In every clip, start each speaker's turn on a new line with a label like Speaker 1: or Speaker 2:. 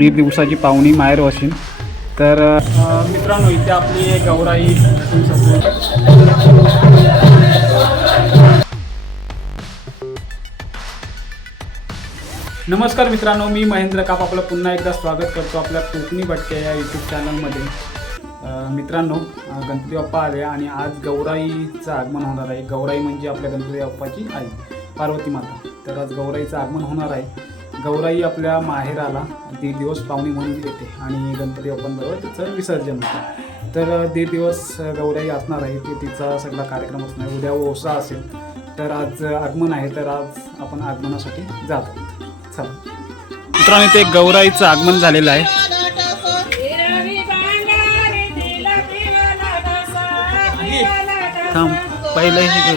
Speaker 1: दीड दिवसाची पाहुणी माहेर वाशिन. तर मित्रांनो इथे आपली गौराई नमस्कार मित्रांनो मी महेंद्र काप आपलं पुन्हा एकदा स्वागत करतो आपल्या कोकणी भटके या यूट्यूब चॅनलमध्ये मित्रांनो गणपती बाप्पा आले आणि आज गौराईचं आगमन होणार आहे. गौराई म्हणजे आपल्या गणपती बाप्पाची आई पार्वती माता. तर आज गौराईचं आगमन होणार आहे. गौराई आपल्या माहेराला दीड दिवस पाहुणी म्हणून येते आणि गणपती बाप्पांबरोबर तिचं विसर्जन होतं. तर अ, दीड दिवस गौराई असणार आहे ते तिचा सगळा कार्यक्रम असणार उद्या ओसा असेल तर आज आगमन आहे तर आज आपण आगमनासाठी जात आहोत. चला. मित्रांनो ते गौराईचं आगमन झालेलं आहे. थांब पहिलं हे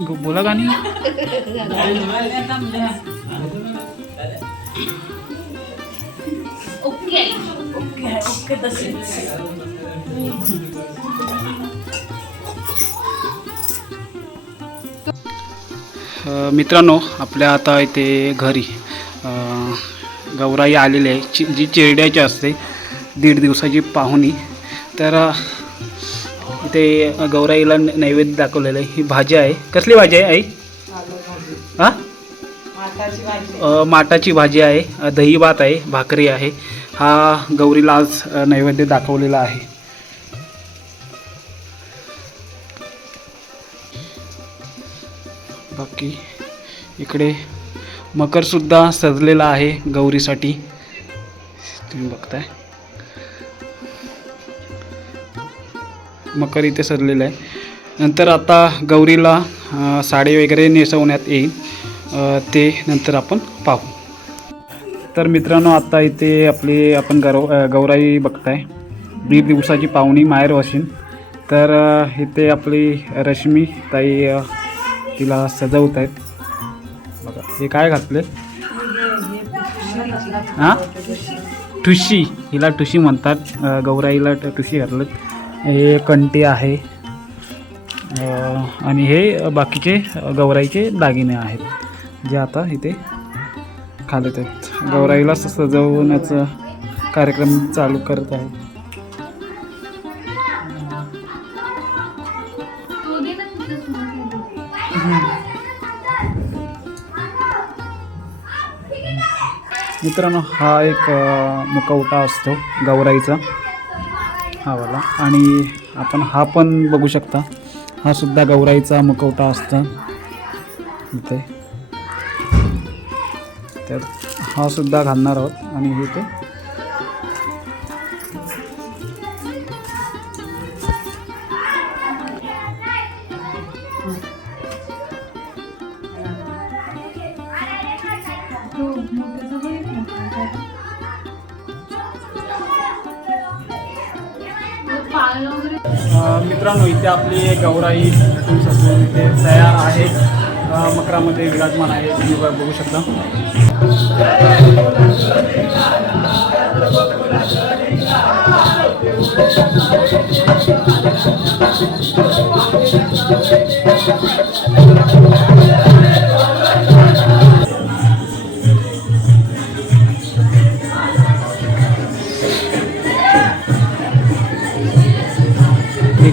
Speaker 1: बोला गाणी.
Speaker 2: ओके
Speaker 1: अ, मित्रांनो आपल्या आता इथे घरी गौराई आलेली आहे. चि जी चिरड्याची असते दीड दिवसाची पाहुणी. तर इथे गौराईला नैवेद्य दाखवलेलं आहे. ही भाजी आहे. कसली भाजी आहे आई? हां? माटाची भाजी आहे. दही भात आहे भाकरी आहे. हा गौरीला आज नैवेद्य दाखवलेला आहे. बाकी इकडे मकरसुद्धा सजलेला आहे गौरीसाठी. तुम्ही बघताय. मकर इथे सजलेलं आहे. नंतर आता गौरीला साडी वगैरे नेसवण्यात येईल. ते नंतर आपण पाहू. तर मित्रांनो आता इथे आपली आपण गरव गौराई बघताय. दीड दिवसाची पाहुणी माहेर वाशिन. तर इथे आपली रश्मी ताई तिला सजवत आहेत बघा हे काय घातले हां? ठुशी. हिला ठुशी म्हणतात. गौराईला ट- ठुशी घातलं हे कंटी आहे. आणि हे बाकीचे गौराईचे दागिने आहेत जे आता इथे खालत आहेत. गौराईला सजवण्याचा कार्यक्रम चालू करत आहे. मित्रांनो हा एक मुखवटा असतो गौराईचा. हा वाला. आणि आपण हा पण बघू शकता. हा सुद्धा गौराईचा मुखवटा असतो. इथे. तर हा सुद्धा घालणार आहोत. आणि हे ते मित्रांनो इथे आपली गौराई सजून इथे तयार आहे. मकरामध्ये विराजमान आहे. तुम्ही बघू शकता.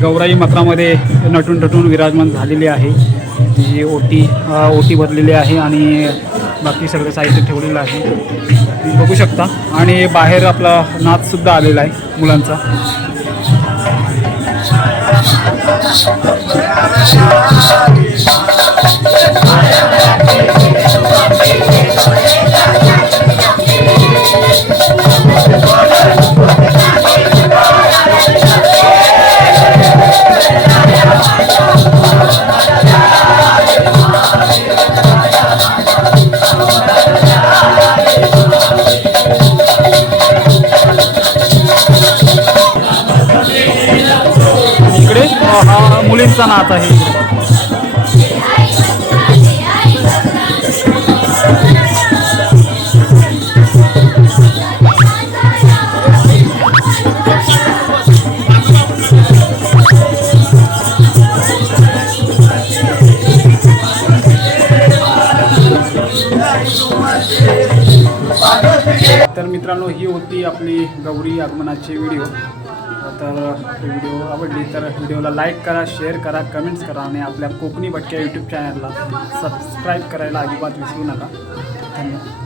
Speaker 1: गौराई मत्रामध्ये नटून नटून विराजमान झालेली आहे. जी ओटी ओटी भरलेली आहे आणि बाकी सगळं साहित्य ठेवलेलं आहे. तुम्ही बघू शकता. आणि बाहेर आपला नाचसुद्धा आलेला आहे मुलांचा. इकडे नाच आहे तर मित्रांनो ही होती आपली गौरी आगमनाची व्हिडिओ. तर व्हिडिओ आवडली तर व्हिडिओला लाईक करा शेअर करा कमेंट्स करा आणि आपल्या कोकणी भटक्या यूट्यूब चॅनलला सबस्क्राईब करायला अजिबात विसरू नका. धन्यवाद.